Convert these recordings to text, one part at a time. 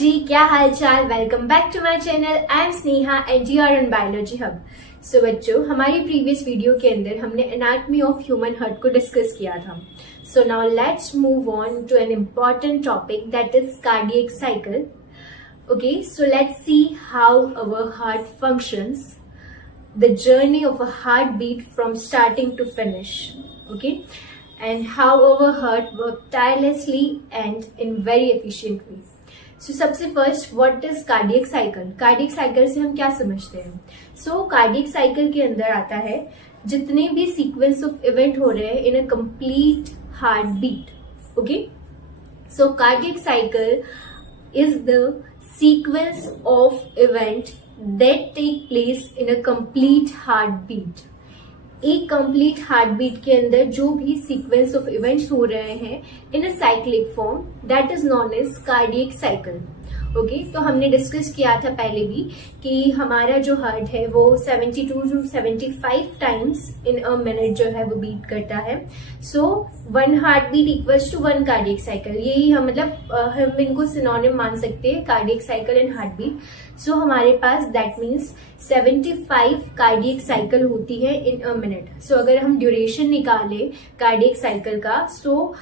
जी, क्या हाल चाल। Welcome back to my channel. I am Sneha and you are on biology hub. So बच्चों, हमारी प्रीवियस वीडियो के अंदर हमने एनाटॉमी ऑफ ह्यूमन हार्ट को डिस्कस किया था। So now let's move on to an important topic that is cardiac cycle. Okay, so let's see how our heart functions, the journey of a heartbeat from starting to finish, okay, and how our heart work tirelessly and in very efficient way. So सबसे first, what is cardiac cycle? Cardiac cycle से हम क्या समझते हैं? सो cardiac cycle के अंदर आता है जितने भी सीक्वेंस ऑफ इवेंट हो रहे हैं in a complete heart beat. Okay, so cardiac cycle is the sequence of event that take place in a complete heartbeat. एक कंप्लीट हार्टबीट के अंदर जो भी सीक्वेंस ऑफ इवेंट्स हो रहे हैं in a cyclic form, that is known as cardiac cycle. Okay, तो हमने डिस्कस किया था पहले भी कि हमारा जो हार्ट है वो 72 to 75 times in a minute जो है वो बीट करता है। So 1 heart beat equals to 1 cardiac cycle. यही हम हम इनको सिनोनिम मान सकते हैं, cardiac cycle and heart beat. So हमारे पास दैट मीन्स 75 कार्डियक साइकिल होती है इन अ मिनट। सो अगर हम ड्यूरेशन निकालें कार्डियक साइकिल का, सो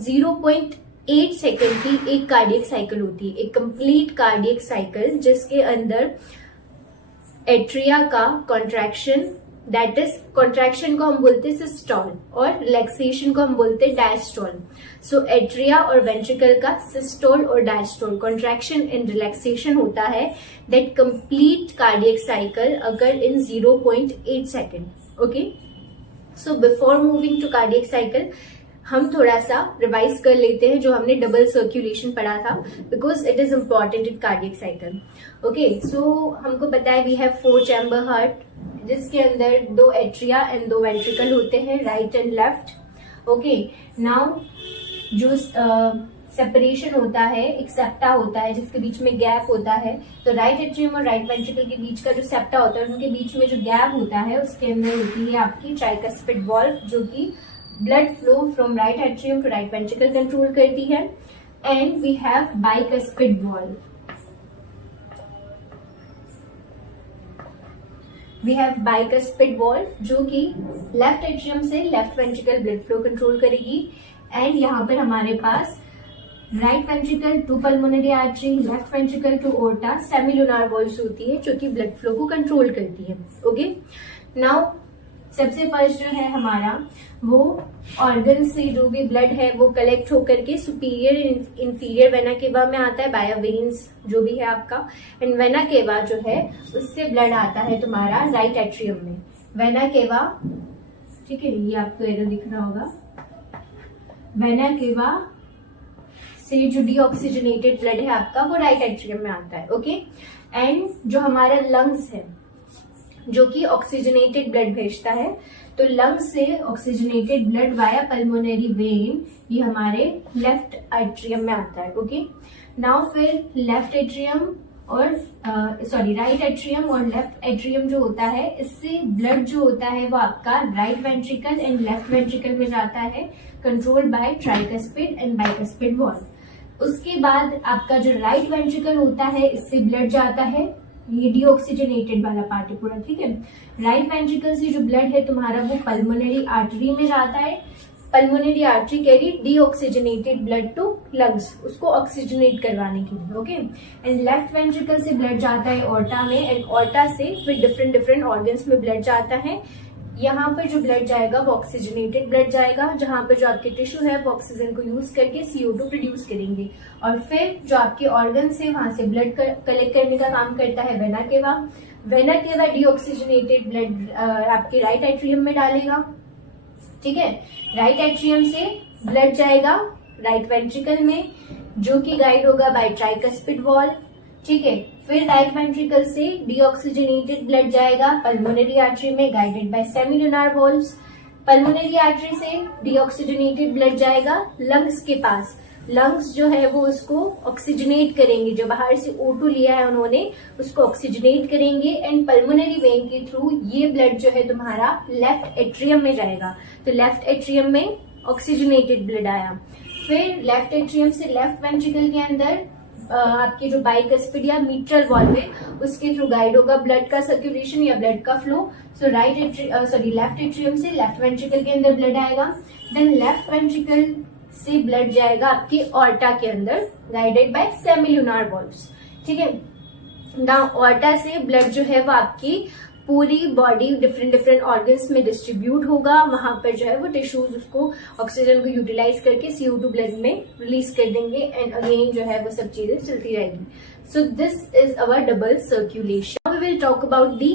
0.8 सेकेंड की एक कार्डियक साइकिल होती है, एक कंप्लीट कार्डियक साइकिल जिसके अंदर एट्रिया का कॉन्ट्रैक्शन, दैट इज कॉन्ट्रैक्शन को हम बोलते हैं सिस्टोल और रिलैक्सेशन को हम बोलते हैं डायस्टोल। सो एट्रिया और वेंट्रिकल का सिस्टोल और डायस्टोल, कॉन्ट्रैक्शन एंड रिलैक्सेशन होता है दैट कंप्लीट कार्डियक साइकिल अगर in 0.8 second. Okay, so before moving to cardiac cycle हम थोड़ा सा रिवाइज कर लेते हैं जो हमने डबल सर्कुलेशन पढ़ा था, because it is important in cardiac cycle. Okay, so हमको पता है वी हैव 4 चैम्बर हार्ट जिसके अंदर 2 एट्रिया एंड 2 वेंट्रिकल होते हैं, right and left. Okay, now जो सेपरेशन होता है, एक सेप्टा होता है जिसके बीच में गैप होता है। तो राइट एट्रियम और राइट वेंट्रिकल के बीच का जो सेप्टा होता है उनके बीच में जो गैप होता है उसके अंदर होती है आपकी ट्राइकस्पिड वॉल्व, जो कि blood flow from right atrium to right ventricle control करती है। And we have bicuspid valve. We have bicuspid valve जो कि लेफ्ट एट्रियम से left ventricle blood flow control करेगी। एंड यहाँ पर हमारे पास right ventricle to pulmonary artery, left ventricle to aorta, semilunar valves होती है जो कि ब्लड फ्लो को कंट्रोल करती है। ओके, नाउ सबसे फर्स्ट जो है हमारा वो ऑर्गन से जो भी ब्लड है वो कलेक्ट होकर के सुपीरियर इंफीरियर वेना केवा में आता है, बाया वेन्स जो भी है आपका। एंड वेना केवा जो है उससे ब्लड आता है तुम्हारा राइट एट्रियम में। वेना केवा, ठीक है, ये आपको एरो दिख रहा होगा। वेना केवा से जो डीऑक्सीजनेटेड ब्लड है आपका वो राइट एट्रियम में आता है। ओके, एंड जो हमारा लंग्स है जो कि ऑक्सीजनेटेड ब्लड भेजता है, तो लंग्स से oxygenated blood via pulmonary vein ये हमारे लेफ्ट एट्रियम में आता है। ओके, नाउ फिर लेफ्ट एट्रियम और राइट एट्रियम और लेफ्ट एट्रियम जो होता है, इससे ब्लड जो होता है वो आपका right ventricle and left ventricle में जाता है, controlled by tricuspid and bicuspid valve. उसके बाद आपका जो राइट वेंट्रिकल होता है इससे ब्लड जाता है, ये डीऑक्सीजनेटेड वाला पार्ट है पूरा, ठीक है। राइट वेंट्रिकल से जो ब्लड है तुम्हारा वो पल्मोनरी आर्टरी में जाता है, pulmonary artery carry deoxygenated blood to lungs, उसको ऑक्सीजनेट करवाने के लिए। ओके, एंड लेफ्ट वेंट्रिकल से ब्लड जाता है ऑर्टा में, एंड ऑर्टा से फिर डिफरेंट ऑर्गन्स में ब्लड जाता है। यहाँ पर जो ब्लड जाएगा वो ऑक्सीजनेटेड ब्लड जाएगा, जहां पर जो आपके टिश्यू है वो ऑक्सीजन को यूज करके CO2 प्रोड्यूस करेंगे। और फिर जो आपके ऑर्गन्स है वहां से ब्लड कलेक्ट करने का काम करता है vena cava. Vena cava deoxygenated blood आपके राइट एट्रियम में डालेगा, ठीक है। राइट एट्रियम से ब्लड जाएगा राइट वेंट्रिकल में जो कि गाइड होगा बाय ट्राइकस्पिड वॉल्व, ठीक है। फिर राइट वेंट्रिकल से डीऑक्सीजनेटेड ब्लड जाएगा पल्मोनरी आर्टरी में, guided by semilunar valves. Pulmonary artery से डीऑक्सीजनेटेड ब्लड जाएगा लंग्स के पास, लंग्स जो है वो उसको ऑक्सीजनेट करेंगे, जो बाहर से O2 लिया है उन्होंने उसको ऑक्सीजनेट करेंगे। एंड पल्मोनरी वेन के थ्रू ये ब्लड जो है तुम्हारा लेफ्ट एट्रियम में जाएगा, तो लेफ्ट एट्रियम में ऑक्सीजनेटेड ब्लड आया। फिर लेफ्ट एट्रियम से लेफ्ट वेंट्रिकल के अंदर आपके जो बाइकस्पिड या मीट्रल वॉल्व है उसके थ्रू गाइड होगा ब्लड का सर्कुलेशन या ब्लड का फ्लो। सो लेफ्ट एट्रियम से लेफ्ट वेंट्रिकल के अंदर ब्लड आएगा, देन लेफ्ट वेंट्रिकल से ब्लड जाएगा आपके ऑर्टा के अंदर गाइडेड बाय सेमिलुनार वॉल्व्स। ठीक है, नाउ ऑर्टा से ब्लड जो है वो आपकी पूरी बॉडी डिफरेंट ऑर्गन्स में डिस्ट्रीब्यूट होगा। वहां पर जो है वो टिश्यूज उसको ऑक्सीजन को यूटिलाइज करके CO2 ब्लड में रिलीज कर देंगे एंड अगेन जो है वो सब चीजें चलती रहेगी। So this is our double circulation. We will talk about the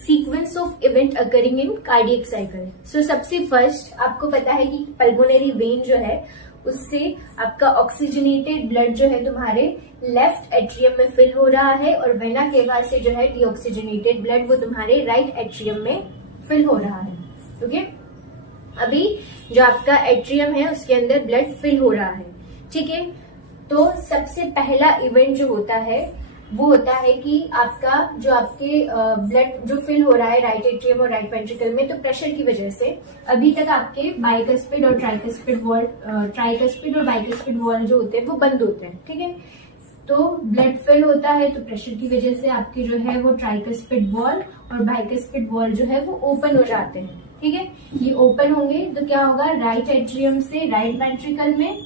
sequence of event occurring in cardiac cycle. So सबसे फर्स्ट आपको पता है कि पल्मोनरी वेन जो है उससे आपका ऑक्सीजनेटेड ब्लड जो है तुम्हारे लेफ्ट एट्रियम में फिल हो रहा है और वेना केवा से जो है डीऑक्सीजनेटेड ब्लड वो तुम्हारे राइट एट्रियम में फिल हो रहा है। ओके, अभी जो आपका एट्रियम है उसके अंदर ब्लड फिल हो रहा है। ठीक है, तो सबसे पहला इवेंट जो होता है वो होता है कि आपका जो आपके ब्लड जो फिल हो रहा है राइट एट्रियम और राइट वेंट्रिकल में, तो प्रेशर की वजह से अभी तक आपके बाइकस्पिड और ट्राइकस्पिड वॉल्व जो होते हैं वो बंद होते हैं। ठीक है, तो ब्लड फिल होता है तो प्रेशर की वजह से आपके जो है वो ट्राइकस्पिड वॉल्व और बाइकस्पिड वॉल्व जो है वो ओपन हो जाते हैं। ठीक है, ये ओपन होंगे तो क्या होगा, राइट एट्रियम से राइट वेंट्रिकल में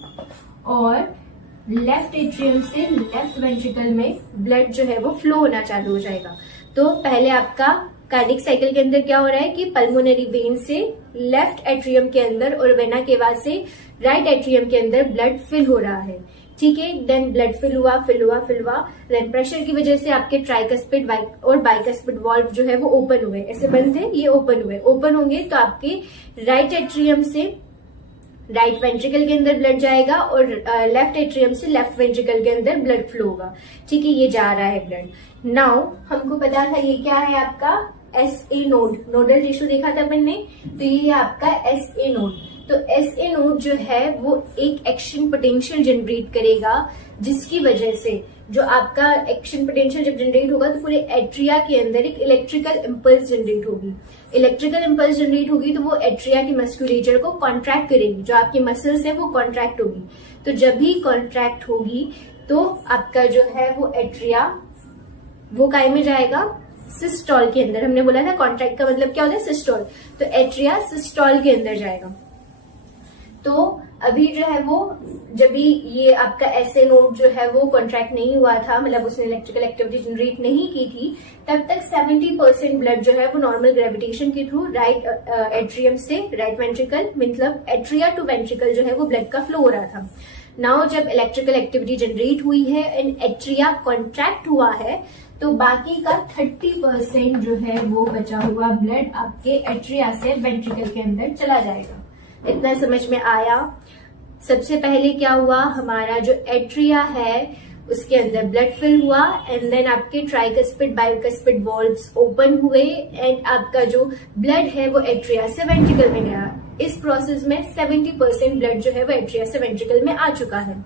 और लेफ्ट एट्रियम से लेफ्ट वेंट्रिकल में ब्लड जो है वो फ्लो होना चालू हो जाएगा। तो पहले आपका कार्डियक साइकिल के अंदर क्या हो रहा है कि पल्मोनरी वेन से लेफ्ट एट्रियम के अंदर और वेना केवा से राइट एट्रियम के अंदर ब्लड फिल हो रहा है। ठीक है, देन ब्लड फिल हुआ, देन प्रेशर की वजह से आपके ट्राइकस्पिड और बाइकस्पिड वॉल्व जो है वो ओपन हुए, ऐसे बंद थे, ये ओपन होंगे तो आपके राइट एट्रियम से राइट वेंट्रिकल के अंदर ब्लड जाएगा और लेफ्ट एट्रियम से लेफ्ट वेंट्रिकल के अंदर ब्लड फ्लो होगा। ठीक है, ये जा रहा है ब्लड। नाउ हमको पता था ये क्या है आपका SA नोड, नोडल टिश्यू देखा था अपन ने, तो ये है आपका SA नोड। तो SA नोड जो है वो एक एक्शन पोटेंशियल जनरेट करेगा जिसकी वजह से जो आपका एक्शन पोटेंशियल जब जनरेट होगा तो पूरे एट्रिया के अंदर एक इलेक्ट्रिकल इम्पल्स जनरेट होगी। इलेक्ट्रिकल इम्पल्स जनरेट होगी तो वो एट्रिया की मस्कुलेचर को कॉन्ट्रैक्ट करेगी, जो आपकी मसल्स है वो कॉन्ट्रैक्ट होगी। तो जब भी कॉन्ट्रैक्ट होगी तो आपका जो है वो एट्रिया वो काय में जाएगा, सिस्टोल के अंदर। हमने बोला था कॉन्ट्रैक्ट का मतलब क्या होता है, सिस्टोल। तो एट्रिया सिस्टोल के अंदर जाएगा। तो अभी जो है वो जब भी ये आपका SA नोड जो है वो कॉन्ट्रैक्ट नहीं हुआ था, मतलब उसने इलेक्ट्रिकल एक्टिविटी जनरेट नहीं की थी, तब तक 70% ब्लड जो है वो नॉर्मल ग्रेविटेशन के थ्रू राइट एट्रियम से राइट वेंट्रिकल, मतलब एट्रिया टू वेंट्रिकल जो है वो ब्लड का फ्लो हो रहा था। नाउ जब इलेक्ट्रिकल एक्टिविटी जनरेट हुई है एंड एट्रिया कॉन्ट्रैक्ट हुआ है तो बाकी का 30% जो है वो बचा हुआ ब्लड आपके एट्रिया से वेंट्रिकल के अंदर चला जाएगा। इतना समझ में आया? सबसे पहले क्या हुआ, हमारा जो एट्रिया है उसके अंदर ब्लड फिल हुआ एंड देन आपके ट्राइकस्पिड बाइकस्पिड वॉल्व्स ओपन हुए एंड आपका जो ब्लड है वो एट्रिया से वेंट्रिकल में गया। इस प्रोसेस में 70% ब्लड जो है वो एट्रिया से वेंट्रिकल में आ चुका है।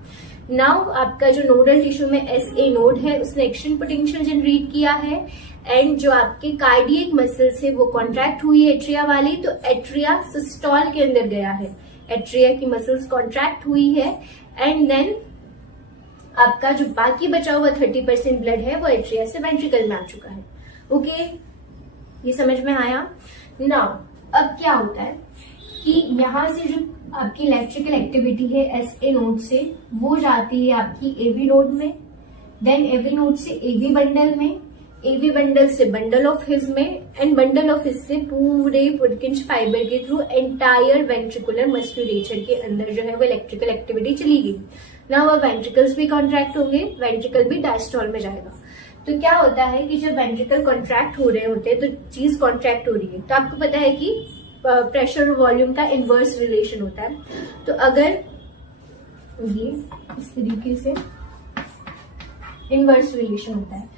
नाउ आपका जो नोडल टिश्यू में SA नोड है उसने एक्शन पोटेंशियल जनरेट किया है एंड जो आपके कार्डियक मसल्स है वो कॉन्ट्रैक्ट हुई है एट्रिया वाली, तो एट्रिया सिस्टोल के अंदर गया है, एट्रिया की मसल्स कॉन्ट्रैक्ट हुई है एंड देन आपका जो बाकी बचा हुआ 30% ब्लड है वो एट्रिया से वेंट्रिकल में आ चुका है। ओके, ये समझ में आया? नाउ अब क्या होता है कि यहां से जो आपकी इलेक्ट्रिकल एक्टिविटी है SA नोड से वो जाती है आपकी AV नोड में, देन AV नोड से AV बंडल में, AV बंडल से बंडल ऑफ हिज में एंड बंडल ऑफ हिज से पूरे पुरकिंच फाइबर के थ्रू एंटायर वेंट्रिकुलर मस्कुलेचर के अंदर जो है वो इलेक्ट्रिकल एक्टिविटी चली गई। ना वो वेंट्रिकल्स भी कॉन्ट्रैक्ट होंगे, वेंट्रिकल भी डायस्टोल में जाएगा। तो क्या होता है कि जब वेंट्रिकल कॉन्ट्रैक्ट हो रहे होते हैं तो चीज कॉन्ट्रैक्ट हो रही है, तो आपको पता है कि प्रेशर और वॉल्यूम का इनवर्स रिलेशन होता है। तो अगर ये इस तरीके से इनवर्स रिलेशन होता है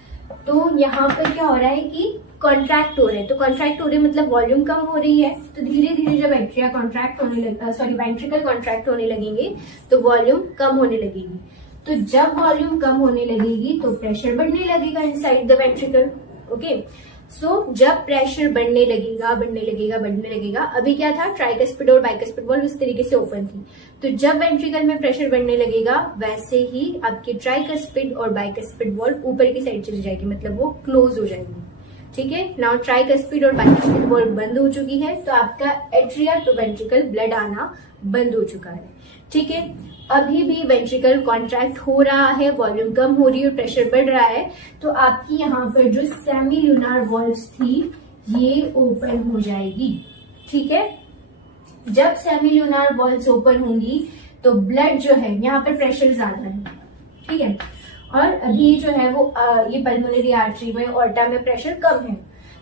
तो यहाँ पर क्या हो रहा है कि कॉन्ट्रैक्ट हो रहे हैं, तो कॉन्ट्रैक्ट हो रहे मतलब वॉल्यूम कम हो रही है, तो धीरे धीरे जब एट्रिया कॉन्ट्रैक्ट होने लगता वेंट्रिकल कॉन्ट्रैक्ट होने लगेंगे तो वॉल्यूम कम होने लगेगी। तो जब वॉल्यूम कम होने लगेगी तो प्रेशर बढ़ने लगेगा इनसाइड द वेंट्रिकल। ओके, जब प्रेशर बढ़ने लगेगा अभी क्या था, ट्राइकस्पिड और बाइकस्पिड वॉल्व इस तरीके से ओपन थी, तो जब वेंट्रिकल में प्रेशर बढ़ने लगेगा वैसे ही आपकी ट्राइकस्पिड और बाइकस्पिड वॉल्व ऊपर की साइड चली जाएगी, मतलब वो क्लोज हो जाएगी। ठीक है, नाउ ट्राइकस्पिड और बाइकस्पिड वॉल्व बंद हो चुकी है, तो आपका एट्रिया टू वेंट्रिकल ब्लड आना बंद हो चुका है। ठीक है, अभी भी वेंट्रिकल कॉन्ट्रैक्ट हो रहा है, वॉल्यूम कम हो रही है, प्रेशर बढ़ रहा है, तो आपकी यहाँ पर जो सेमील्यूनार वॉल्व्स थी ये ओपन हो जाएगी। ठीक है, जब सेमील्यूनार वॉल्व्स ओपन होंगी तो ब्लड जो है, यहाँ पर प्रेशर ज्यादा है, ठीक है, और अभी जो है वो ये पल्मोनरी आर्टरी में ऑर्टा में प्रेशर कम है,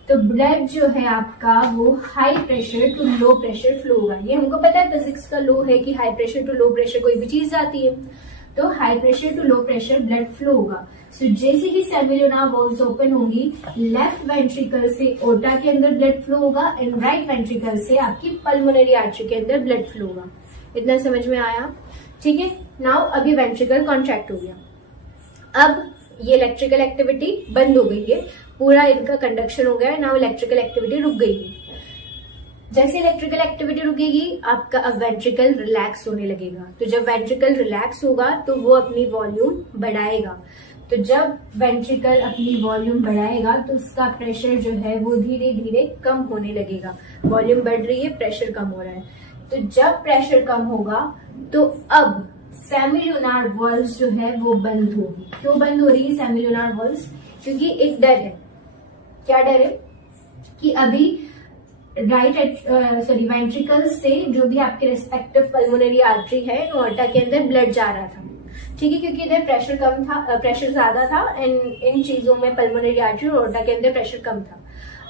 तो ब्लड जो है आपका वो high pressure to low pressure flow होगा। ये हमको पता है फिजिक्स का लॉ है कि high pressure to low pressure कोई भी चीज जाती है, तो high pressure to low pressure blood flow होगा। सो जैसे ही सेमिल्यूनार वॉल्व्स ओपन होंगी, लेफ्ट वेंट्रिकल से ओर्टा के अंदर ब्लड फ्लो होगा एंड राइट वेंट्रिकल से आपकी पल्मोनरी आर्टरी के अंदर ब्लड फ्लो होगा। इतना समझ में आया? ठीक है, नाउ अभी वेंट्रिकल कॉन्ट्रैक्ट हो गया, अब ये इलेक्ट्रिकल एक्टिविटी बंद हो गई है, पूरा इनका कंडक्शन हो गया है, नाउ इलेक्ट्रिकल एक्टिविटी रुक गई है। जैसे इलेक्ट्रिकल एक्टिविटी रुकेगी आपका अब वेंट्रिकल रिलैक्स होने लगेगा, तो जब वेंट्रिकल रिलैक्स होगा तो वो अपनी वॉल्यूम बढ़ाएगा, तो जब वेंट्रिकल अपनी वॉल्यूम बढ़ाएगा तो उसका प्रेशर जो है वो धीरे धीरे कम होने लगेगा। वॉल्यूम बढ़ रही है, प्रेशर कम हो रहा है, तो जब प्रेशर कम होगा तो अब सेमिल्यूनार वॉल्व्स जो है वो बंद होगी। क्यों बंद हो रही है सेमिल्यूनार वॉल्व्स? क्योंकि एक डर है। क्या डर है? कि अभी वेंट्रिकल से जो भी आपके रेस्पेक्टिव पल्मोनरी आर्टरी है ऑर्टा के अंदर ब्लड जा रहा था, ठीक है, क्योंकि इधर प्रेशर कम था, प्रेशर ज्यादा था, एंड इन चीजों में पल्मोनरी आर्टरी और ऑर्टा के अंदर प्रेशर कम था।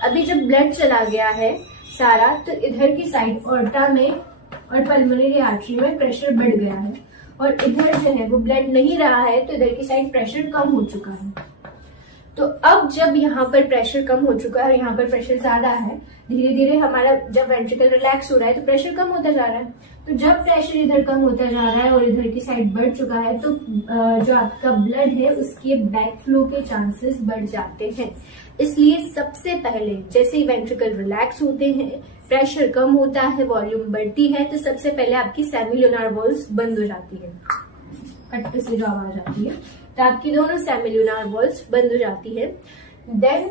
अभी जब ब्लड चला गया है सारा, तो इधर की साइड ऑर्टा में और पल्मोनरी आर्टरी में प्रेशर बढ़ गया है, और इधर जो है वो ब्लड नहीं रहा है, तो इधर की साइड प्रेशर कम हो चुका है। तो अब जब यहाँ पर प्रेशर कम हो चुका है और यहाँ पर प्रेशर ज्यादा है, धीरे धीरे हमारा जब वेंट्रिकल रिलैक्स हो रहा है तो प्रेशर कम होता जा रहा है, तो जब प्रेशर इधर कम होता जा रहा है और इधर की साइड बढ़ चुका है, तो जो आपका ब्लड है उसके बैक फ्लो के चांसेस बढ़ जाते हैं। इसलिए सबसे पहले जैसे ही वेंट्रिकल रिलैक्स होते हैं, प्रेशर कम होता है, वॉल्यूम बढ़ती है, तो सबसे पहले आपकी सेमिल्यूनार वॉल्व्स बंद हो जाती है। कट से जो आवाज आती है, तो आपकी दोनों सेमिल्यूनार वॉल्व्स बंद हो जाती है। देन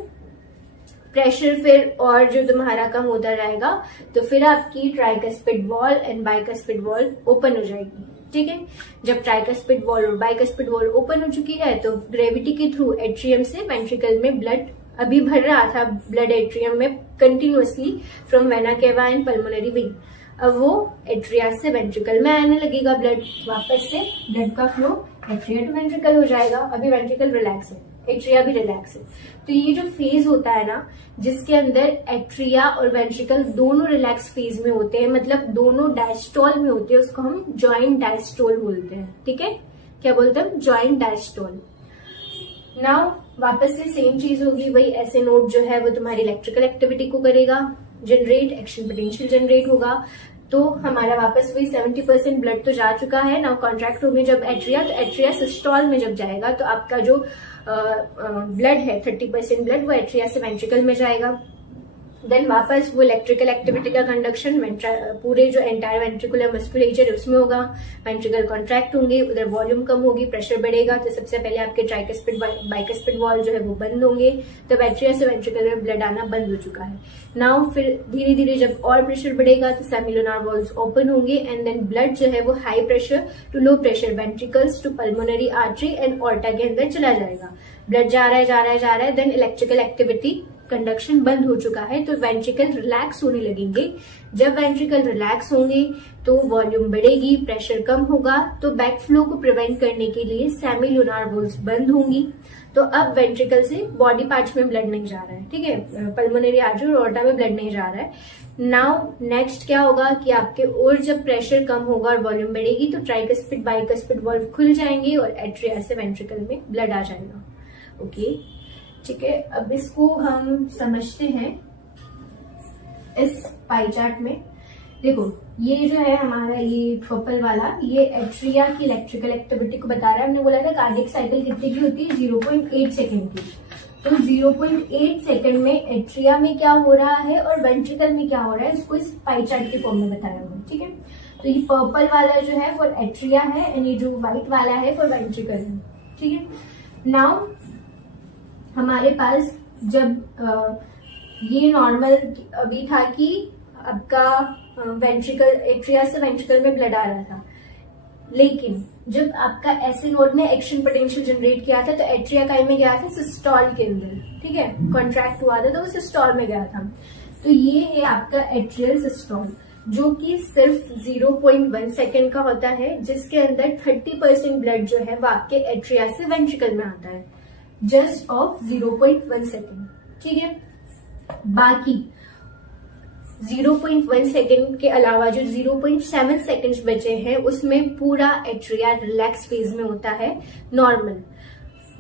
प्रेशर फिर और जो तुम्हारा कम होता जाएगा, तो फिर आपकी tricuspid valve and bicuspid valve open हो जाएगी। ठीक है, जब ट्राइकस्पिड वॉल्व और बाइकस्पिड वॉल्व ओपन हो चुकी है, तो ग्रेविटी के थ्रू एट्रियम से वेंट्रिकल में ब्लड अभी भर रहा था, ब्लड एट्रियम में continuously from vena cava and pulmonary vein, अब वो एट्रिया से वेंट्रिकल में आने लगेगा ब्लड, वापस से ब्लड का फ्लो एट्रिया टू वेंट्रिकल हो जाएगा। अभी वेंट्रिकल रिलैक्स है, एट्रिया भी रिलैक्स है, तो ये जो फेज होता है ना, जिसके अंदर एट्रिया और वेंट्रिकल दोनों रिलैक्स फेज में होते हैं, मतलब दोनों डायस्टोल में होते हैं, उसको हम जॉइंट डायस्टोल बोलते हैं। ठीक है, क्या बोलते हैं? Joint diastole. नाउ वापस से सेम चीज होगी, वही ऐसे नोड जो है वो तुम्हारी इलेक्ट्रिकल एक्टिविटी को करेगा, जनरेट, एक्शन पोटेंशियल जनरेट होगा, तो हमारा वापस वही 70% ब्लड तो जा चुका है। नाउ कॉन्ट्रैक्ट होंगे जब एट्रिया, तो एट्रिया सिस्टोल में जब जाएगा तो आपका जो ब्लड है 30% ब्लड वो एट्रिया से वेंट्रिकल में जाएगा। देन वापस वो इलेक्ट्रिकल एक्टिविटी का कंडक्शन पूरे जो एंटायर वेंट्रिकुलर मस्कुलेचर उसमें होगा, वेंट्रिकल कॉन्ट्रैक्ट होंगे, उधर वॉल्यूम कम होगी, प्रेशर बढ़ेगा, तो सबसे पहले आपके ट्राइकस्पिड बाइकस्पिड वॉल्व जो है वो बंद होंगे, तो एट्रिया से वेंट्रिकल में ब्लड आना बंद हो चुका है। नाउ फिर धीरे धीरे जब और प्रेशर बढ़ेगा तो सेमिल्यूनार वॉल्व्स ओपन होंगे एंड देन ब्लड जो है वो high pressure to low pressure ventricles to pulmonary artery and aorta के अंदर चला जाएगा। ब्लड जा रहा है, देन इलेक्ट्रिकल एक्टिविटी कंडक्शन बंद हो चुका है, तो वेंट्रिकल रिलैक्स होने लगेंगे। जब वेंट्रिकल रिलैक्स होंगे तो वॉल्यूम बढ़ेगी, प्रेशर कम होगा, तो बैक फ्लो को प्रिवेंट करने के लिए सेमिल्यूनार वॉल्व्स बंद होंगी। तो अब वेंट्रिकल से बॉडी पार्ट्स में ब्लड नहीं जा रहा है, ठीक है, पल्मोनरी आर्टरी और ऑर्टा में ब्लड नहीं जा रहा है। नाउ नेक्स्ट क्या होगा कि आपके और जब प्रेशर कम होगा और वॉल्यूम बढ़ेगी तो ट्राइकस्पिड बाइकस्पिड वॉल्व खुल जाएंगे और एट्रिया से वेंट्रिकल में ब्लड आ जाएगा। ओके, ठीक है, अब इसको हम समझते हैं इस पाई चार्ट में। देखो ये जो है हमारा ये पर्पल वाला, ये एट्रिया की इलेक्ट्रिकल एक्टिविटी को बता रहा है। हमने बोला था कार्डियक साइकिल कितने की होती है? 0.8 सेकेंड की। तो 0.8 सेकंड में एट्रिया में क्या हो रहा है और वेंट्रिकल में क्या हो रहा है, इसको इस पाई चार्ट के फॉर्म में बताया हुआ है। ठीक है, तो ये पर्पल वाला जो है फॉर एट्रिया है एंड ये जो व्हाइट वाला है फॉर वेंट्रिकल है। ठीक है, नाउ हमारे पास जब ये नॉर्मल अभी था कि आपका वेंट्रिकल, एट्रिया से वेंट्रिकल में ब्लड आ रहा था, लेकिन जब आपका ऐसे नोड ने एक्शन पोटेंशियल जनरेट किया था तो एट्रिया काई में गया था सिस्टोल के अंदर। ठीक है, कॉन्ट्रैक्ट हुआ था तो वो सिस्टोल में गया था। तो ये है आपका एट्रियल सिस्टोल, जो कि सिर्फ 0.1 सेकेंड का होता है, जिसके अंदर 30% ब्लड जो है वो आपके एट्रिया से वेंट्रिकल में आता है, जस्ट ऑफ 0.1 सेकेंड। ठीक है, बाकी 0.1 सेकेंड के अलावा जो 0.7 सेकेंड्स बचे हैं उसमें पूरा एट्रिया रिलैक्स फेज में होता है नॉर्मल।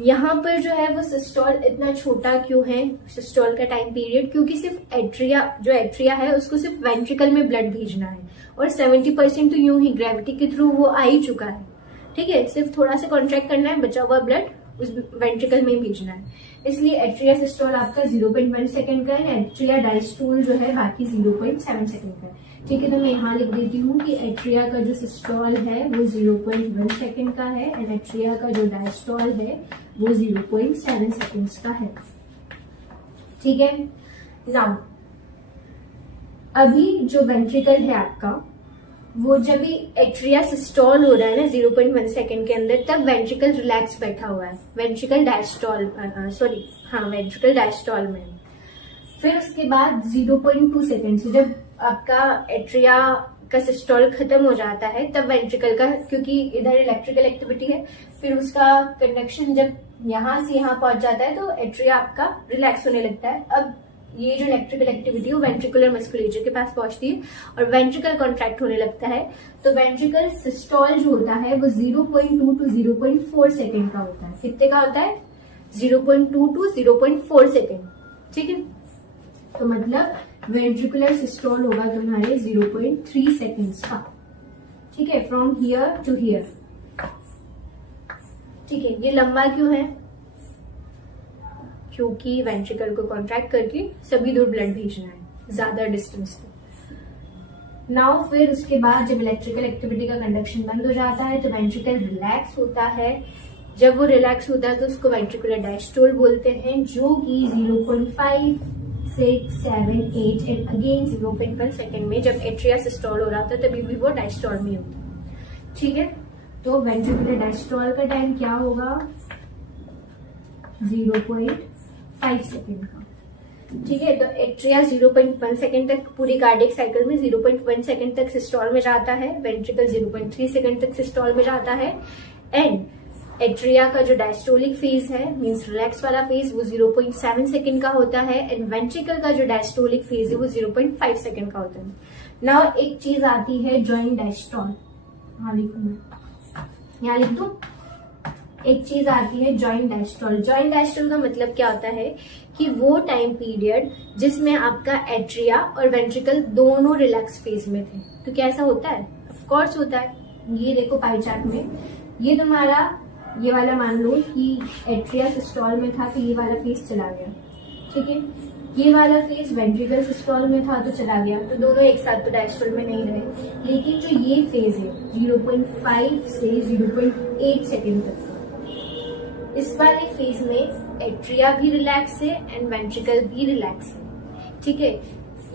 यहाँ पर जो है वो सिस्टोल इतना छोटा क्यों है, सिस्टोल का टाइम पीरियड, क्योंकि सिर्फ एट्रिया है उसको सिर्फ वेंट्रिकल में ब्लड भेजना है और 70% तो यूं ही ग्रेविटी के थ्रू वो आ ही चुका है। ठीक है, सिर्फ थोड़ा सा कॉन्ट्रैक्ट करना है, बचा हुआ ब्लड उस वेंट्रिकल में ही भेजना है। इसलिए एट्रिया सिस्टोल आपका 0.1 सेकेंड का है, एट्रिया डायस्टोल जो है बाकी 0.7 सेकेंड का है। ठीक है, तो मैं यहाँ लिख देती हूँ कि एट्रिया का जो सिस्टोल है वो 0.1 सेकेंड का है एंड एट्रिया का जो डायस्टोल है वो 0.7 सेकेंड्स का है। ठीक है, नाउ अभी जो वेंट्रिकल है आपका, वो जब भी एट्रिया सिस्टोल हो रहा है ना 0.1 सेकेंड के अंदर, तब वेंट्रिकल रिलैक्स बैठा हुआ है, वेंट्रिकल डायस्टोल में। फिर उसके बाद 0.2 सेकेंड से जब आपका एट्रिया का सिस्टोल खत्म हो जाता है तब वेंट्रिकल का, क्योंकि इधर इलेक्ट्रिकल एक्टिविटी है, फिर उसका कंडक्शन जब यहां से यहां पहुंच जाता है तो एट्रिया आपका रिलैक्स होने लगता है। अब ये जो इलेक्ट्रिकल एक्टिविटी है वेंट्रिकुलर मस्कुलेचर के पास पहुंचती है और वेंट्रिकल कॉन्ट्रैक्ट होने लगता है। तो वेंट्रिकल सिस्टोल जो होता है वो 0.2 टू 0.4 सेकेंड का होता है। कितने का होता है? 0.2 टू 0.4 सेकेंड। ठीक है, तो मतलब वेंट्रिकुलर सिस्टोल होगा तुम्हारे 0.3 सेकेंड्स का। ठीक है, फ्रॉम हियर टू हियर। ठीक है, ये लंबा क्यों है? क्योंकि वेंट्रिकल को कॉन्ट्रैक्ट करके सभी दूर ब्लड भेजना है, ज्यादा डिस्टेंस पे। नाउ फिर उसके बाद जब इलेक्ट्रिकल एक्टिविटी का कंडक्शन बंद हो जाता है तो वेंट्रिकल रिलैक्स होता है। जब वो रिलैक्स होता है तो उसको वेंट्रिकुलर डायस्टोल बोलते हैं, जो कि 0.5, 6, 7, 8 एंड अगेन 0.1 सेकेंड में जब एट्रिया सिस्टोल हो रहा था तभी भी वो डायस्टोल में होता। ठीक है, तो वेंट्रिकुलर डायस्टोल का टाइम क्या होगा? 0.5 सेकेंड का। ठीक है, तो एट्रिया 0.1 सेकेंड तक पूरी कार्डियक साइकिल में 0.1 सेकेंड तक सिस्टोल में जाता है, वेंट्रिकल 0.3 सेकेंड तक सिस्टोल में जाता है एंड एट्रिया का जो डायस्टोलिक फेज है मींस रिलैक्स वाला फेज वो 0.7 सेकेंड का होता है एंड वेंट्रिकल का जो डायस्टोलिक फेज है वो 0.5 सेकेंड का होता है। नाउ एक चीज आती है जॉइंट डायस्टोल, यहाँ लिख दो। एक चीज आती है जॉइंट डायस्टोल। जॉइंट डायस्टोल का मतलब क्या होता है कि वो टाइम पीरियड जिसमें आपका एट्रिया और वेंट्रिकल दोनों रिलैक्स फेज में थे। तो क्या ऐसा होता है? ऑफ कोर्स होता है। ये देखो पाई चार्ट में, ये तुम्हारा ये वाला मान लो कि एट्रिया सिस्टोल में था तो ये वाला फेज चला गया। ठीक है, ये वाला फेज वेंट्रिकल सिस्टोल में था तो चला गया, तो दोनों एक साथ तो डायस्टोल में नहीं रहे। लेकिन जो ये फेज है 0.5 से 0.8 सेकेंड तक, इस वाले फेज में एट्रिया भी रिलैक्स है एंड वेंट्रिकल भी रिलैक्स है। ठीक है,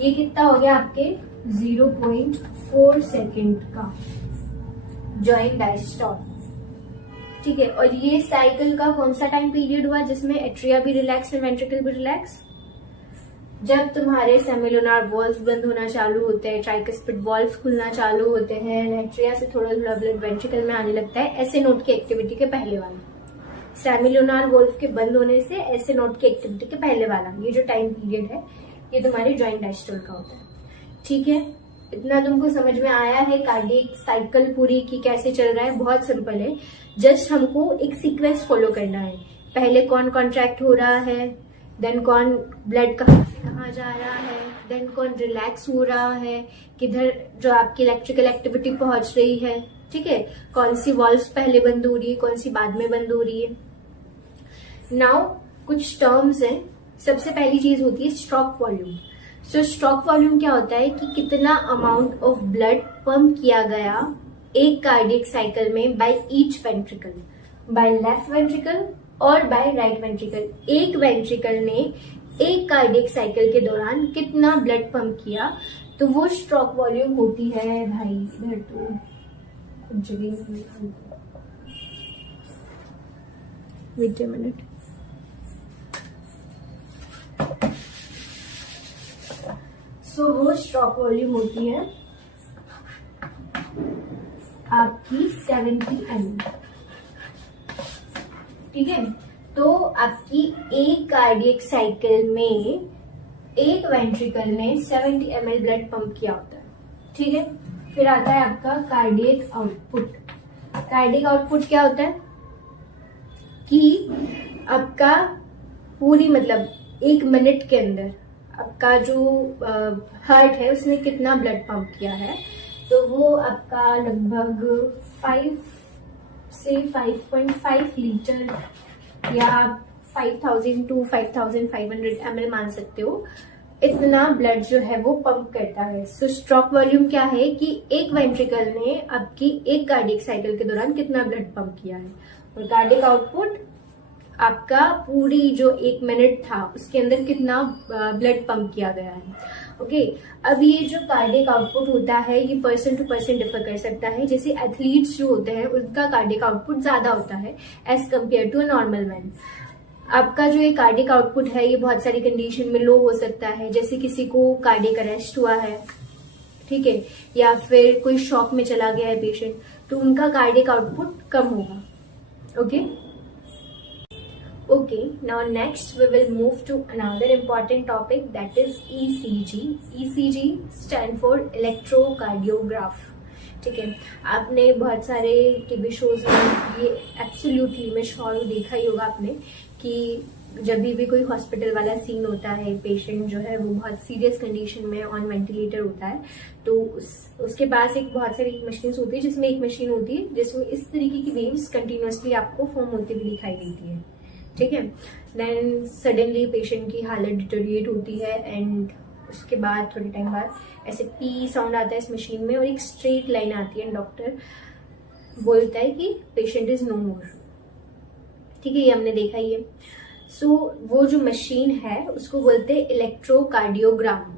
ये कितना हो गया आपके 0.4 सेकेंड का जॉइंट डायस्टोल। ठीक है, और ये साइकिल का कौन सा टाइम पीरियड हुआ जिसमें एट्रिया भी रिलैक्स है वेंट्रिकल भी रिलैक्स? जब तुम्हारे सेमिलुनार वॉल्व बंद होना चालू होते हैं, ट्राइकस्पिड वॉल्व खुलना चालू होते हैं, एट्रिया से थोड़ा थोड़ा ब्लड वेंट्रिकल में आने लगता है, ऐसे नोट की एक्टिविटी के पहले वाला। सेमिलुनार वॉल्व के बंद होने से ऐसे नोट की एक्टिविटी के पहले वाला ये जो टाइम पीरियड है ये तुम्हारे जॉइंट डायस्टोल का होता है। ठीक है, इतना तुमको समझ में आया है कार्डियक साइकिल पूरी की कैसे चल रहा है? बहुत सिंपल है, जस्ट हमको एक सीक्वेंस फॉलो करना है। पहले कौन कॉन्ट्रैक्ट हो रहा है, देन कौन ब्लड कहाँ से कहाँ जा रहा है, देन कौन रिलैक्स हो रहा है, किधर जो आपकी इलेक्ट्रिकल एक्टिविटी पहुंच रही है। ठीक है, कौन सी वॉल्व्स पहले बंद हो रही है, कौन सी बाद में बंद हो रही है। नाउ कुछ टर्म्स हैं। सबसे पहली चीज होती है स्ट्रोक वॉल्यूम। सो स्ट्रोक वॉल्यूम क्या होता है कि कितना अमाउंट ऑफ ब्लड पंप किया गया एक कार्डियक साइकिल में by each ventricle, by left ventricle और बाय राइट वेंट्रिकल। एक वेंट्रिकल ने एक कार्डियक साइकिल के दौरान कितना ब्लड पंप किया, तो वो स्ट्रोक वॉल्यूम होती है। भाई इधर तो कुछ जगह, वेट अ मिनट। सो वो स्ट्रोक वॉल्यूम होती है आपकी 70 ml। ठीक है, तो आपकी एक कार्डियक साइकिल में एक वेंट्रिकल ने 70 ml ब्लड पंप किया होता है। ठीक है, फिर आता है आपका कार्डियक आउटपुट। कार्डियक आउटपुट क्या होता है कि आपका पूरी मतलब 1 मिनट के अंदर आपका जो हार्ट है उसने कितना ब्लड पंप किया है, तो वो आपका लगभग 5 से 5.5 लीटर या 5000 to 5500 ml मान सकते हो, इतना ब्लड जो है वो पंप करता है। सो स्ट्रोक वॉल्यूम क्या है कि एक वेंट्रिकल ने आपकी एक कार्डियक साइकिल के दौरान कितना ब्लड पंप किया है, और कार्डियक आउटपुट आपका पूरी जो 1 मिनट था उसके अंदर कितना ब्लड पंप किया गया है। ओके, अब ये जो कार्डियक आउटपुट होता है ये पर्सन टू पर्सन डिफर कर सकता है। जैसे एथलीट्स जो होते हैं उनका कार्डियक आउटपुट ज्यादा होता है as compare to a normal man. आपका जो ये कार्डियक आउटपुट है ये बहुत सारी कंडीशन में लो हो सकता है, जैसे किसी को कार्डियक अरेस्ट हुआ है, ठीक है, या फिर कोई शॉक में चला गया है पेशेंट, तो उनका कार्डियक आउटपुट कम होगा। Okay, Okay, now next we will move to another important topic, that is ECG. ECG stand for electrocardiograph. ठीक है, आपने बहुत सारे टीवी शोज में ये एब्सोल्युटली मैं श्योर देखा ही होगा आपने कि जब भी कोई हॉस्पिटल वाला सीन होता है, पेशेंट जो है वो बहुत सीरियस कंडीशन में ऑन वेंटिलेटर होता है, तो उसके पास एक बहुत सारी मशीन्स होती है, जिसमें एक मशीन होती है जिसमें इस तरीके की वेव्स कंटिन्यूअसली आपको फॉर्म होती हुई दिखाई देती है। ठीक है, देन सडनली पेशेंट की हालत डिटोरिएट होती है एंड उसके बाद थोड़ी टाइम बाद ऐसे पी साउंड आता है इस मशीन में और एक स्ट्रेट लाइन आती है, डॉक्टर बोलता है कि पेशेंट इज नो मोर। ठीक है, ये हमने देखा ही है। सो वो जो मशीन है उसको बोलते हैं इलेक्ट्रोकार्डियोग्राम।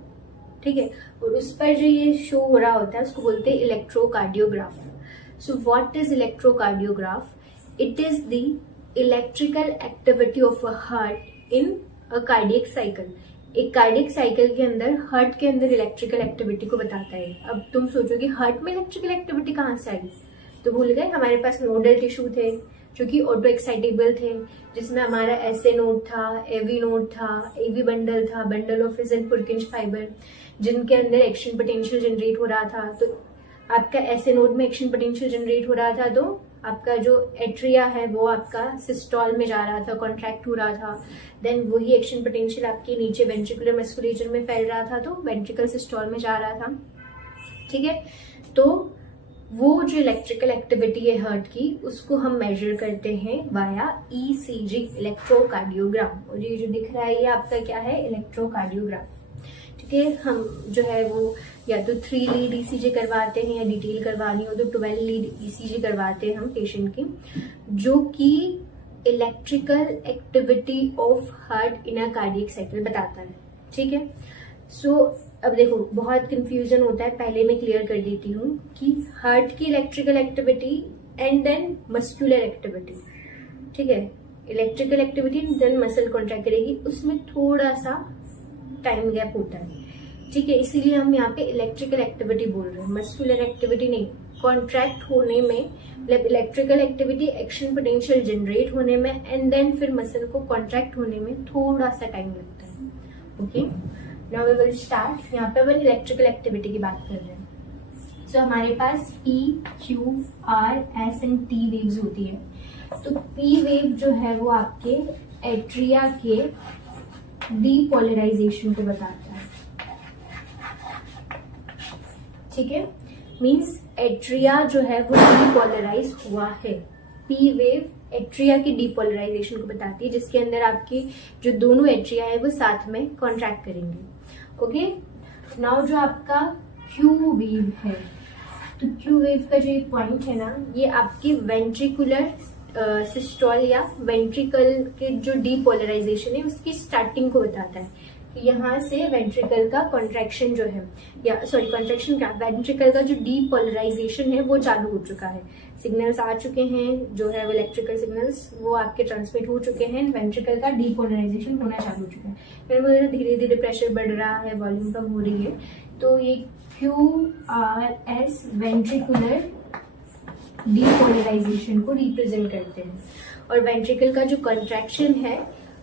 ठीक है, और उस पर जो ये शो हो रहा होता है उसको बोलते हैं electrocardiograph. So what is electrocardiograph? It is the electrical activity of a heart in a cardiac cycle. एक कार्डियक साइकिल के अंदर हार्ट के अंदर इलेक्ट्रिकल एक्टिविटी को बताता है। अब तुम सोचोगे हार्ट में इलेक्ट्रिकल एक्टिविटी कहाँ से आई, तो भूल गए, हमारे पास नोडल टिश्यू थे जो कि ऑटो एक्साइटेबल थे, जिसमें हमारा एसए नोड था, एवी नोड था, एवी बंडल था, बंडल ऑफ फिज एंड पुरकिंज फाइबर, जिनके अंदर एक्शन पोटेंशियल जनरेट हो रहा था। तो आपका एसए नोड में एक्शन पोटेंशियल जनरेट हो रहा था, तो आपका जो एट्रिया है वो आपका सिस्टॉल में जा रहा था, कॉन्ट्रैक्ट हो रहा था। देन वही एक्शन पोटेंशियल आपके नीचे वेंट्रिकुलर मस्कुलेचर में फैल रहा था, तो वेंट्रिकल सिस्टॉल में जा रहा था। ठीक है, तो वो जो इलेक्ट्रिकल एक्टिविटी है हार्ट की उसको हम मेजर करते हैं वाया ईसीजी, इलेक्ट्रोकार्डियोग्राम। और ये जो दिख रहा है ये आपका क्या है, इलेक्ट्रोकार्डियोग्राम। ठीक है, हम जो है वो या तो 3 लीड ईसीजी करवाते हैं या डिटेल करवानी हो तो 12 लीड ईसीजी करवाते हैं हम पेशेंट की, जो कि electrical activity of heart in a cardiac cycle बताता है। ठीक है, सो अब देखो बहुत कंफ्यूजन होता है, पहले मैं क्लियर कर देती हूँ कि हार्ट की electrical activity and then muscular activity. ठीक है, electrical activity then muscle contract करेगी, उसमें थोड़ा सा टाइम गैप होता है। ठीक है, इसीलिए हम यहाँ पे इलेक्ट्रिकल एक्टिविटी बोल रहे हैं, मस्कुलर एक्टिविटी नहीं। कॉन्ट्रैक्ट होने में मतलब electrical activity action potential generate होने में एंड देन फिर मसल को कॉन्ट्रैक्ट होने में थोड़ा सा टाइम लगता है। Okay, now we will start. यहाँ पे अपन इलेक्ट्रिकल एक्टिविटी की बात कर रहे हैं। सो हमारे पास E, Q, R, S and T waves होती है। तो P वेव जो है वो आपके एट्रिया के डीपोलराइजेशन को बताता है। ठीक है, मीन्स एट्रिया जो है वो डीपोलराइज हुआ है। P वेव एट्रिया की डीपोलराइजेशन को बताती है, जिसके अंदर आपकी जो दोनों एट्रिया है वो साथ में कॉन्ट्रैक्ट करेंगे। ओके, नाउ जो आपका क्यू वेव है, तो क्यू वेव का जो ये पॉइंट है ना, ये आपकी वेंट्रिकुलर सिस्टोल या वेंट्रिकल के जो डीपोलराइजेशन है उसकी स्टार्टिंग को बताता है कि यहाँ से वेंट्रिकल का कॉन्ट्रैक्शन जो है, या सॉरी कॉन्ट्रैक्शन क्या, वेंट्रिकल का जो डीपोलराइजेशन है वो चालू हो चुका है। सिग्नल्स आ चुके हैं, जो है वो इलेक्ट्रिकल सिग्नल्स वो आपके ट्रांसमिट हो चुके हैं, वेंट्रिकल का डीपोलराइजेशन होना चालू हो चुका है। फिर वो धीरे धीरे प्रेशर बढ़ रहा है, वॉल्यूम कम हो रही है, तो ये QRS वेंट्रिकुलर डीपोलराइजेशन को रिप्रेजेंट करते हैं। और वेंट्रिकल का जो कंट्रैक्शन है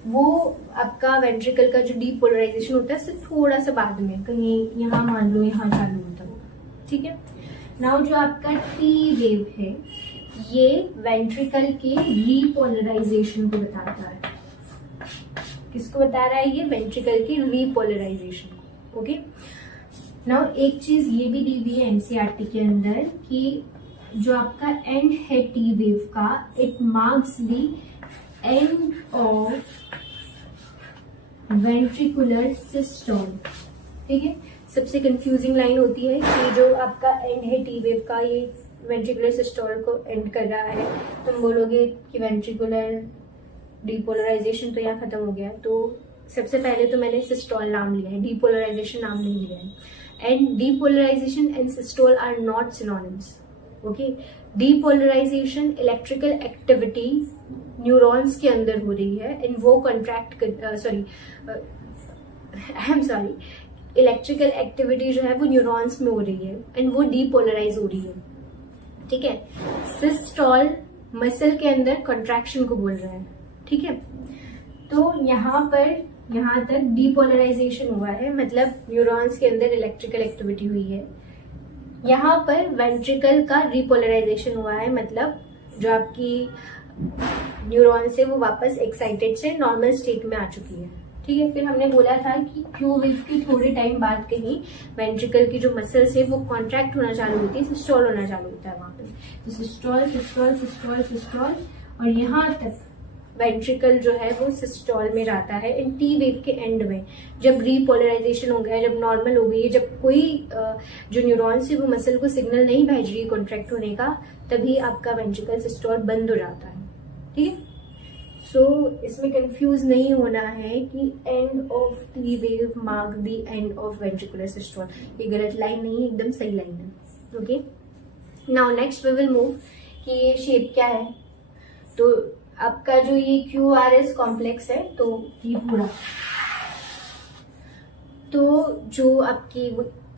वो आपका वेंट्रिकल का जो डीपोलराइजेशन होता है सिर्फ थोड़ा सा बाद में, कहीं यहाँ मान लो यहाँ चालू होता होगा। ठीक है, नाउ जो आपका टी वेव है ये वेंट्रिकल की रीपोलराइजेशन को बताता है। किसको बता रहा है ये? वेंट्रिकल की रीपोलराइजेशन को। ओके, नाउ एक चीज ये भी दी हुई है एनसीईआरटी के अंदर कि जो आपका एंड है टी वेव का, it marks the end of ventricular systole. ठीक है, सबसे कंफ्यूजिंग लाइन होती है कि जो आपका एंड है टी वेव का, ये वेंट्रिकुलर सिस्टोल को एंड कर रहा है। तुम बोलोगे कि वेंट्रिकुलर डीपोलराइजेशन तो यहाँ खत्म हो गया, तो सबसे पहले तो मैंने सिस्टोल नाम लिया है, डीपोलराइजेशन नाम नहीं लिया है। And depolarization and systole are not synonyms. Okay, depolarization electrical activity neurons के अंदर हो रही है एंड वो कॉन्ट्रैक्ट इलेक्ट्रिकल एक्टिविटी जो है वो न्यूरॉन्स में हो रही है एंड वो डीपोलराइज हो रही है। ठीक है, सिस्टोल मसल के अंदर कॉन्ट्रैक्शन को बोल रहा है। ठीक है, तो यहाँ तक डीपोलराइजेशन हुआ है, मतलब न्यूरॉन्स के अंदर इलेक्ट्रिकल एक्टिविटी हुई है। यहाँ पर वेंट्रिकल का रिपोलराइजेशन हुआ है, मतलब जो आपकी न्यूरॉन्स है वो वापस एक्साइटेड से नॉर्मल स्टेट में आ चुकी है। ठीक है, फिर हमने बोला था कि क्यू वेव की थोड़े टाइम बाद कहीं वेंट्रिकल की जो मसल्स है वो कॉन्ट्रैक्ट होना चालू होती है, सिस्टोल होना चालू होता है वहां पे। तो सिस्टोल सिस्टोल सिस्टोल सिस्टोल और यहाँ तक वेंट्रिकल जो है वो सिस्टोल में जाता है। इन टी वेव के एंड में जब रीपोलराइजेशन हो गया, जब नॉर्मल हो गई है, जब कोई जो न्यूरॉन्स है वो मसल को सिग्नल नहीं भेज रही है कॉन्ट्रैक्ट होने का, तभी आपका वेंट्रिकल सिस्टोल बंद हो जाता है। ठीक है, सो इसमें कंफ्यूज नहीं होना है कि end of T wave mark the end of ventricular systole, ये गलत लाइन नहीं है, एकदम सही लाइन है। Okay, now next we will move कि ये शेप क्या है। तो आपका जो ये QRS कॉम्प्लेक्स है, तो ये पूरा, तो जो आपकी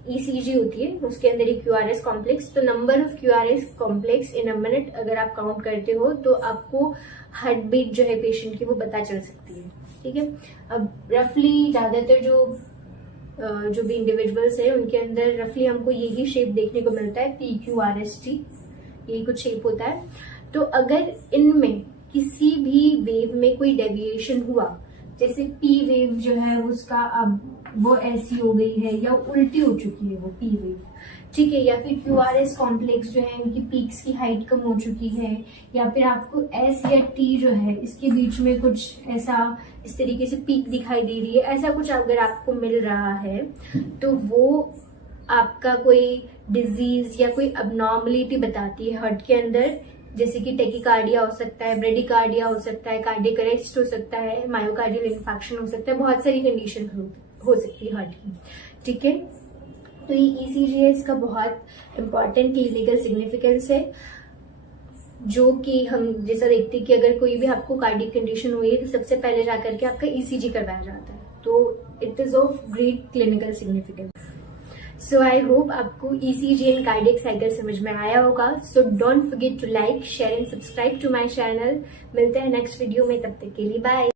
ECG होती है उसके अंदर ये QRS कॉम्प्लेक्स, तो number of QRS complex in a minute अगर आप काउंट करते हो तो आपको हार्ट बीट जो है पेशेंट की वो पता चल सकती है। ठीक है, अब रफली ज्यादातर जो भी इंडिविजुअल्स है उनके अंदर रफली हमको यही शेप देखने को मिलता है, PQRST, यही कुछ शेप होता है। तो अगर इनमें किसी भी वेव में कोई डेविएशन हुआ, जैसे P वेव जो है उसका अब वो ऐसी हो गई है या उल्टी हो चुकी है वो P वेव, ठीक है, या फिर QRS कॉम्प्लेक्स जो है उनकी पीक्स की हाइट कम हो चुकी है, या फिर आपको S या T जो है इसके बीच में कुछ ऐसा इस तरीके से पीक दिखाई दे रही है, ऐसा कुछ अगर आपको मिल रहा है तो वो आपका कोई डिजीज या कोई अबनॉर्मलिटी बताती है हार्ट के अंदर, जैसे कि टेकिकार्डिया हो सकता है, ब्रेडिकार्डिया हो सकता है, कार्डियक अरेस्ट हो सकता है, मायोकार्डियल इन्फेक्शन हो सकता है, बहुत सारी कंडीशन हो सकती है हार्ट की। ठीक है, तो ये ECG है, इसका बहुत इंपॉर्टेंट क्लिनिकल सिग्निफिकेंस है, जो कि हम जैसा देखते हैं कि अगर कोई भी आपको कार्डियक कंडीशन हुई है तो सबसे पहले जाकर के आपका ECG करवाया जाता है, तो it is of great clinical significance. So I hope आपको ECG एंड कार्डियक साइकिल समझ में आया होगा। So don't forget to like, share and subscribe to my channel. मिलते हैं नेक्स्ट वीडियो में, तब तक के लिए बाय।